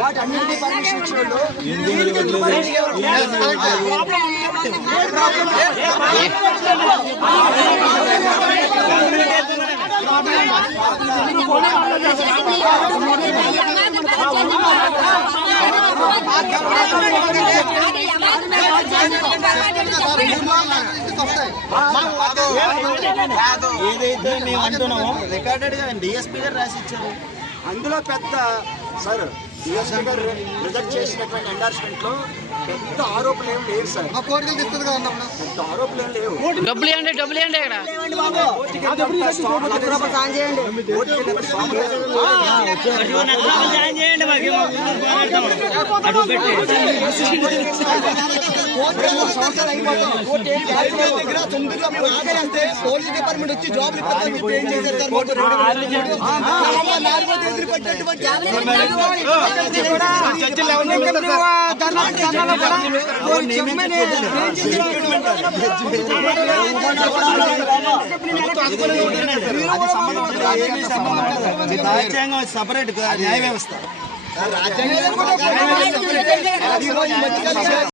వాటన్నింటినీ పర్మిషన్ ఇచ్చినోళ్ళు ఏదైతే మేము అంటున్నామో రికార్డెడ్ గా డిఎస్పీ గారు రాసి ఇచ్చారు. అందులో పెద్ద సార్ డిఎస్పీ గారు రిజెక్ట్ చేసినటువంటి ఎండార్స్మెంట్ లో పెద్ద ఆరోపణలు ఏం లేవు సార్. పెద్ద ఆరోపణలు ఏం లేవు. డబ్బులు ఇవ్వండి ఇక్కడ పోలీస్ డిపార్ట్మెంట్ వచ్చి జాబ్ రాజ్యాంగం సపరేట్ న్యాయ వ్యవస్థ.